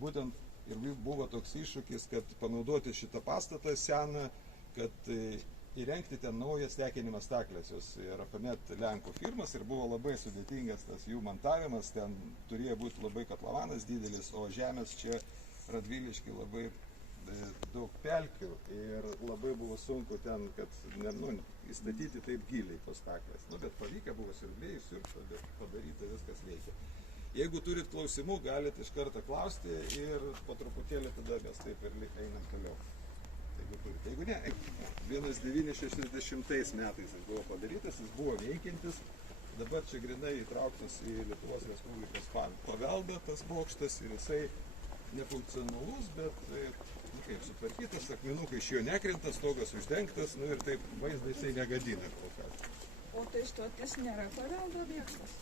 būtent ir buvo toks iššūkis, kad panaudoti šitą pastatą seną, kad įrengti ten naujas tekinimas staklės. Jos yra pamet Lenkų firmas ir buvo labai sudėtingas tas jų montavimas, ten turėjo būti labai katlavanas didelis, o žemės čia Radvilišky labai daug pelkių ir labai buvo sunku ten, kad įstatyti taip giliai tos staklės. Bet pavykę buvo siurbliai, padaryta, viskas veikia. Jeigu turit klausimų, galite iš karto klausti ir po truputėlį tada mes taip ir einam toliau. Jeigu ne, 1960 metais jis buvo padarytas, jis buvo veikiantis, dabar čia grinai įtrauktas į Lietuvos Respublikos paveldą tas bokštas ir jisai nefunkcionalus, bet kaip sutvarkytas, akmenukai iš jo nekrintas, stogas uždengtas, ir taip vaizdą jisai negadina kol kas. O tai stotis nėra paveldo objektas?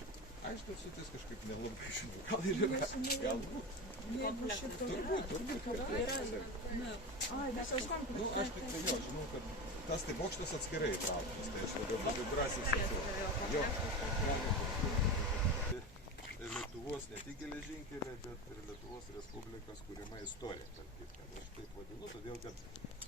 Aš tai stotis kažkaip nelabai žinau, gal ir yra, galbūt. Jeigu šito Turbūt, kad yra. Ai, visos komplektas. Aš tik tai žinau, kad tas tai bokštas atskirai įtrauktas, tai aš labai drąsiai sakiau. Lietuvos ne tik geležinkelė, bet ir Lietuvos Respublikos kūrima istorija. Aš taip vadinu, todėl kad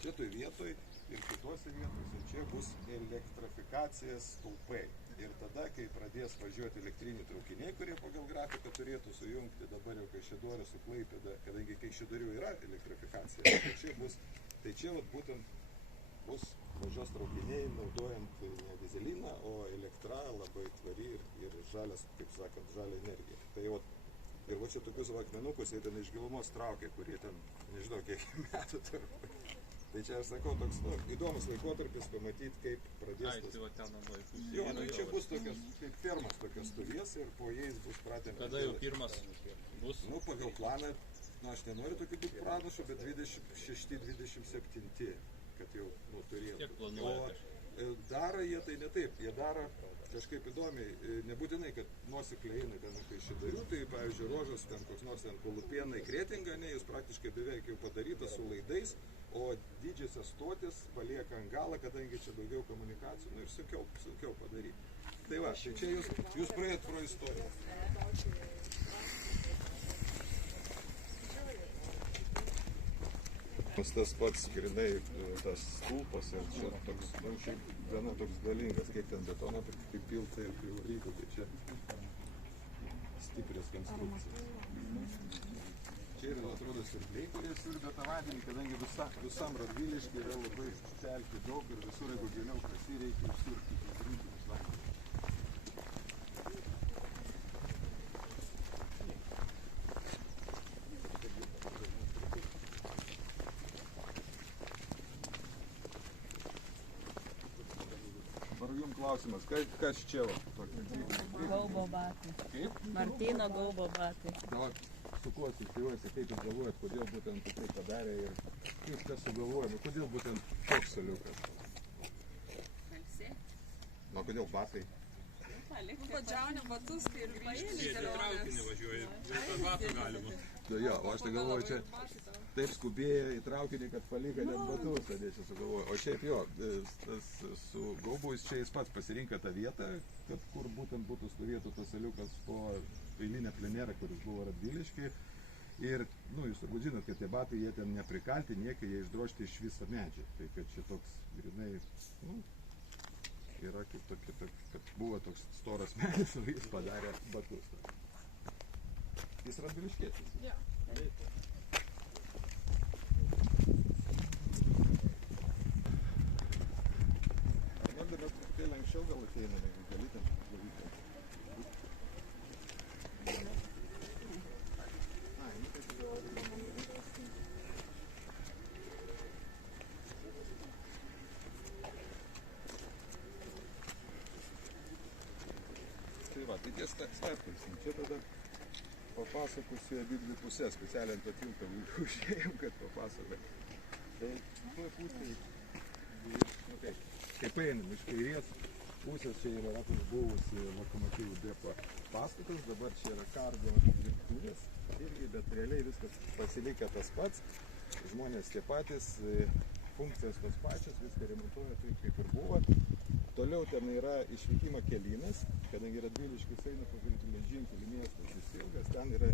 šitoj vietoj ir kitose vietose čia bus elektrifikacijos stulpai. Ir tada, kai pradės važiuoti elektriniai traukiniai, kurie pagal grafiką turėtų sujungti dabar jau Kaišiadorį su Klaipėda, kadangi Kaišiadorių yra elektrifikacija, tai čia būtent bus važiuos traukiniai naudojant ne dizeliną, o elektrą labai tvari ir žalias, kaip sakant, žalia energija. Tai ir čia tokius akmenukus jie ten iš gilumos traukia, kurie ten, nežinau, kiek metų tarp. Tai čia aš sakau, toks įdomus laikotarpis pamatyti, kaip pradės tas... Jo, čia bus tokios, kaip fermas tokios stovės ir po jais bus pratėm... Kada jau pirmas bus? Pagal planą, aš nenoriu tokių būti pranašų, bet 26-27, kad jau turėtų. Kiek planuojate? O daro jie tai ne taip, jie daro kažkaip įdomiai, nebūtinai, kad nuosekliai eina ten Kaišiadorių, tai pavyzdžiui, Rožas, ten koks nors ten Kolupėnai, Kretinga, jis praktiškai beveik jau padarytas su laidais, o didžiosios stotis palieka ant galą, kadangi čia daugiau komunikacijų, ir sunkiau padaryti. Tai va, tai čia jūs praėjot pro istoriją. Tas pats grinai, tas stulpas ir čia toks, gana toks galingas, kaip ten betoną pripilta ir privarytų, tai čia stiprios konstrukcijos. Čia yra, atrodo, siurbliai, kurie siurbia tą vandenį, kadangi visam Radvilišky yra labai pelkių daug ir visur, jeigu giliau prasireikia, išsiurti rinkimus vandenį. Jums klausimas, kas čia va? Gaubo batai. Kaip? Martyno Gaubo batai. Su kuo asocijuojasi, kaip jūs galvojat, kodėl būtent tai padarė ir kaip kas sugalvojama, kodėl būtent toks saliukas? Kodėl batai? Padžiauni batus, kai ir paėlį Traukinį važiuoja, ir batų galima. Jo, o aš tai galvoju, čia taip skubėjo į traukinį, kad palika net batus, tada čia sugalvoju. O šiaip jo, su Gaubu jis pats pasirinko tą vietą, kur būtent būtų stovėtų tas saliukas po eilinę plenerą, kuris buvo Radvilišky. Ir, jūs turbūt žinot, kad tie batai, jie ten neprikalti, niekai jie išdrožti iš viso medžiai. Tai kad čia toks, grinai, yra kaip tokia, kad buvo toks storas medis, ir jis padarė batus. Jis Radviliškietis. Jo. Mes truputėlį anksčiau gal ateiname, jeigu gali ten plovyti. Tai va, tai ties stabtelsim. Čia tada papasakosiu abidvi pusės, specialiai ant tiltą užėjom, kad papasakot. Tai tuoj pusėj, kaip einam iš kairės pusės, čia yra buvusi lokomotyvų depo pastatas, dabar čia yra kargo dirbtuvės irgi, bet realiai viskas pasilikę tas pats, žmonės tie patys, funkcijos tos pačios, viską remontuoja taip kaip ir buvo. Toliau ten yra išvykimo kelynas, kadangi Radviliškis eina pagal geležinkelį miestas jis ilgas, ten yra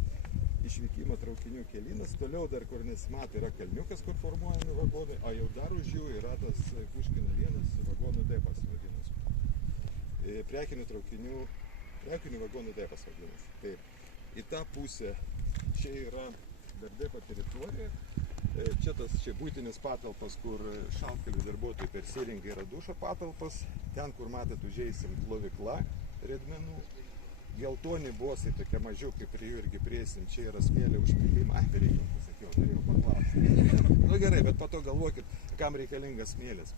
išvykimo traukinių kelynas. Toliau dar, kur nesimato, yra kalniukas, kur formuojami vagonai, o jau dar už jų yra tas Puškino 1 vagonų depas vadinasi. Prekinių vagonų depas vadinasi. Taip. Į tą pusę čia yra dar depo teritorija. Čia būtinis patalpas, kur šaltkalvių darbuotojai persirengia, yra dušo patalpas. Ten, kur matot, užeisim plovykla riedmenų. Geltoni bosai, tokie mažiukai, prie jų irgi prieisim. Čia yra smėlio užpildymą. Reikia, pasakiau, norėjau paklausti. Nu gerai, bet po to galvokit, kam reikalingas smėlis.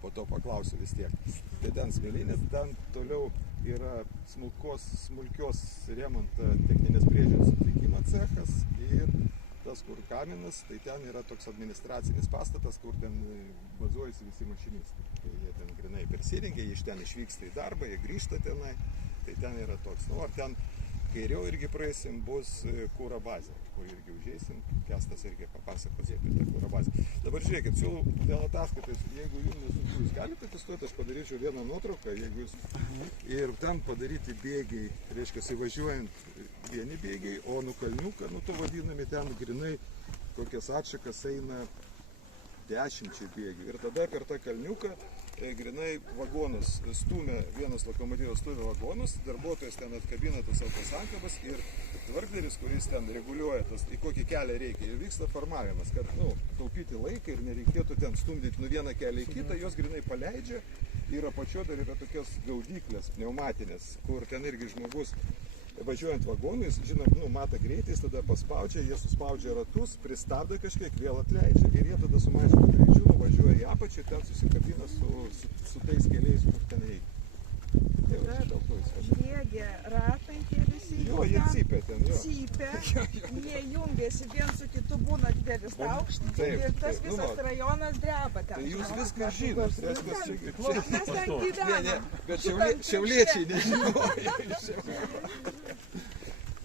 Po to paklausiu vis tiek. Tai ten smėlinės, ten toliau yra smulkios remonto techninės priežiūros atlikimo cechas ir tas, kur kaminas, tai ten yra toks administracinis pastatas, kur ten bazuojasi visi mašinistai. Tai jie ten grinai persirengia, jie iš ten išvyksta į darbą, jie grįžta tenai, tai ten yra toks. Nu, ar ten kairiau irgi praeisim, bus kūro bazė, kur irgi užeisim, Kestas irgi papasakos apie tą kūro bazę. Dabar žiūrėkit, siūlau dėl ataskaitos, jeigu jums nesunku, jūs galite testuoti, aš padaryčiau vieną nuotrauką, jeigu jūs... Ir ten padaryti bėgiai, reiškia, įvažiuojant vieni bėgiai, o nuo kalniuką, nu to vadinami ten grinai, kokias atšakas eina 10 bėgių. Ir tada per tą kalniuką grinai vagonus stumia, vienas lokomotyvas stumia vagonus, darbuotojas ten atkabina tas autosankabas ir tvarkdaris, kuris ten reguliuoja tas, į kokį kelią reikia. Ir vyksta formavimas, kad taupyti laiką ir nereikėtų ten stumdyti nuo vieną kelią į kitą, jos grinai paleidžia ir apačio dar yra tokios gaudyklės pneumatinės, kur ten irgi žmogus važiuojant vagonais, žinom, mato greitis, tada paspaudžia, jie suspaudžia ratus, pristabdo kažkiek, vėl atleidžia ir jie tada sumažina greičiu, nuvažiuoja į apačią ir ten susikabina su tais keliais, kur ten reikia. Žviegia ratai tie visi. Jo, jie cypia ten, jo. Cypia, jie jungiasi vien su kitu, būna didelis aukštas ir tas visas rajonas dreba ten. Tai jūs viską žinot, mes ten gyvenam. Bet šiauliečiai nežinoja.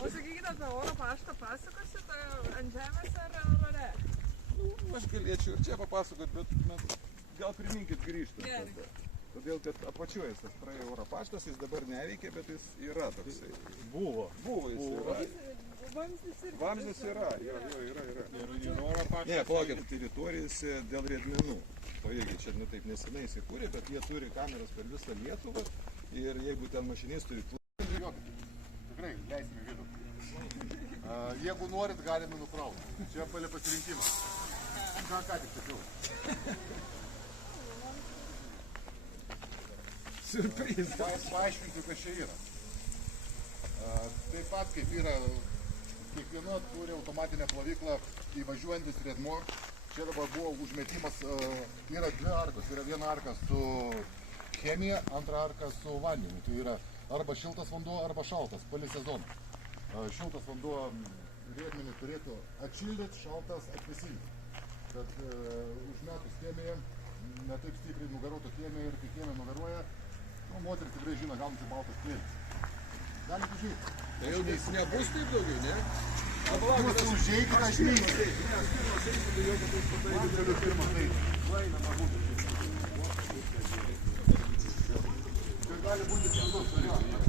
O sakykite, apie oro paštą pasakosit ant žemės ar ore? Aš galėčiau ir čia papasakot, bet gal priminkit grįžtant. Todėl, kad apačiojas tas praėjo oro paštas, jis dabar neveikia, bet jis yra toksai. Buvo Jis yra. Vamzdis yra, jo, yra. Ir oro paštas. Ne, plaukit teritorijose dėl riedmenų. O irgi čia taip nesenai įsikūrė, bet jie turi kameras per visą Lietuvą ir jeigu ten mašinistai turi... Tikrai, leisime vidų. Jeigu norit, galime nukrauti. Čia palia pasirinkimas. Ką tik sakiau. Surprizas. Paaiškinsiu, kas čia yra. Taip pat kaip yra, kiekviena turi automatinę plovyklą įvažiuojantis riedmuo. Čia dabar buvo užmetimas, yra dvi arkos. Yra viena arka su chemija, antra arka su vandeniu. Tai yra arba šiltas vanduo, arba šaltas, palei sezoną. Šiltas vanduo riedmenį turėtų atšildyti, šaltas atvėsinti. Kad užmetus chemiją, ne taip stipriai nugaruotų chemiją ir kai chemija nugaruoja, moteris tikrai žino, gaunasi baltas plėlis. Galite užeiti. Tai jau nebus taip daugiau, ne? Jūs užeikite, aš neįsiu. Man galiu pirmas eiti. Tai gali būti pirmas variantas.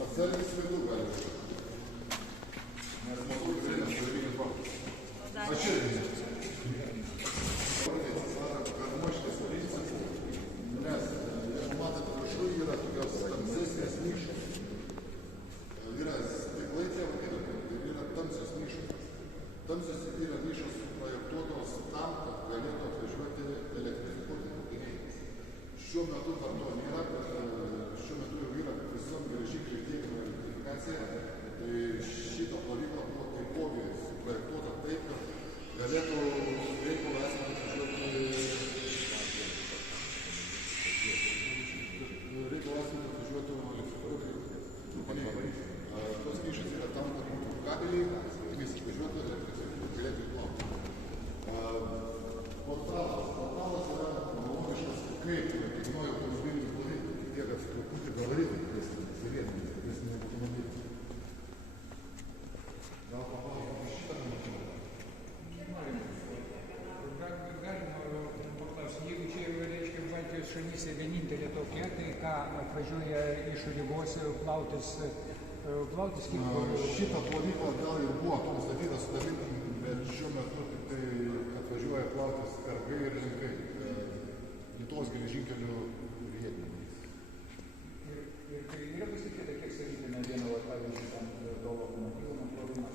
Atsargis vidų gali būti. Nes matau, tikrai nesudarykit paprastai. Aš irgi ne. Nes, jeigu matote, viršų yra tokios tamsesnės nišos. Yra stiklai tie vadinami ir yra tamsios nišos. Tamsios yra nišos suprojektuotos tam, kad galėtų atvažiuoti elektrifikuoti traukiniai. Šiuo metu dar to nėra, bet šiuo metu jau yra visom geležinkelių tiekimo elektrifikacija. Tai šita plovykla buvo taipogi suprojektuota taip, kad galėtų reikalą esant atvažiuoti tos nišos yra tam, kad būtų kabeliai, visi važiuotų ir galėtų įplaukti. Portalas yra analogiškas kaip kiekvienoje automobilių plovyklai, tik tiek, kad truputį gabaritai didesni, sėrėdami didesni automobiliai. situacija vienintelė tokia, tai ką atvažiuoja iš Rygos plautis kaip... Šitą plovyklą gal ir buvo tom statytas su tavim, bet šiuo metu tik tai atvažiuoja plautis Kargai ir Linkai. Lietuvos geležinkelių vietiniai. Ir tai yra pasakyta, kiek sakytume vieno, pavyzdžiui, tam to lokomotyvo plovimas.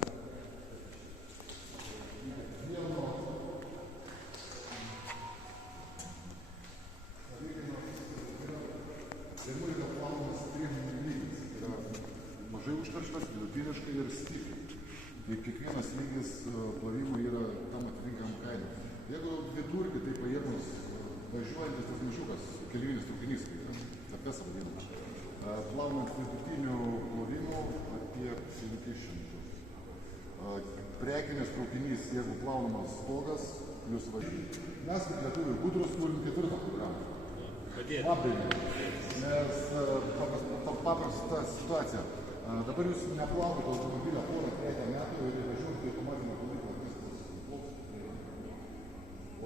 Vienur yra plaunamas 3 lygis. Yra mažai užterštas, vidutiniškai ir stipriai. Ir kiekvienas lygis plovimui yra tam atitinkam kaina. Jeigu vidurkį tai paėmus važiuojantis tas mažiukas, keleivinis traukinys, CPS vadinamas, plaunant vidutinių plovimų apie 500. Prekinis traukinys, jeigu plaunamas stogas, plius važiuoja. Mes kaip lietuviai gudrus turim 4 programą. Labdainį. Nes paprasta situacija. Dabar jūs neplaukite automobilio porą 3 metų ir važiuojate automatinę plovyklą.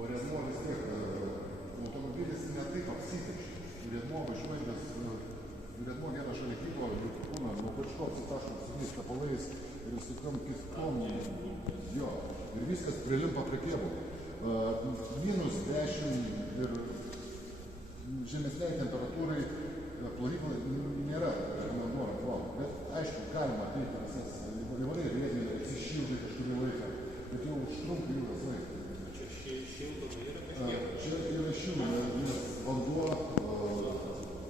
O riedmuo vis tiek, automobilis ne taip apsiteršia. Riedmuo važiuojantis, riedmuo viena šalia kito, būna nuo kažko apsitašo su tais tepalais ir su tom kistom, jo. Ir viskas prilimpa prie kėbų. Minus 10 ir žemesniai temperatūrai plovyklai nėra norą plaukti. Bet aišku, galima ateiti visas įvairiai riedinį, atsišildai kažkurį laiką, bet jau užtrunka ilgas laikas. Čia yra šiluma, nes vanduo,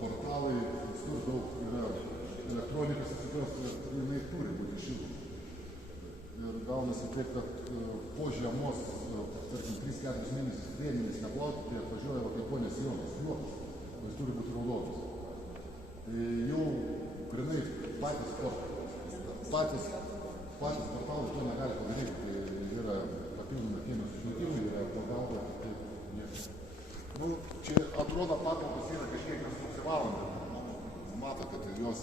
portalai, visur daug yra elektronikos atsitos, jinai turi būti šiluma. Ir gaunasi taip, kad po žiemos, tarkim, 3-4 mėnesius vėlinis neplauti, tai atvažiuoja va kaip ponės Jonas, juokas, jis turi būti raudonas. Tai jau grinai patys portalai to negali padaryti, tai yra papildomai chemijos išmetimai, yra pagalba, tai niekas. Nu, čia atrodo patalpos yra kažkiek kas nusivalanda, mato, kad jos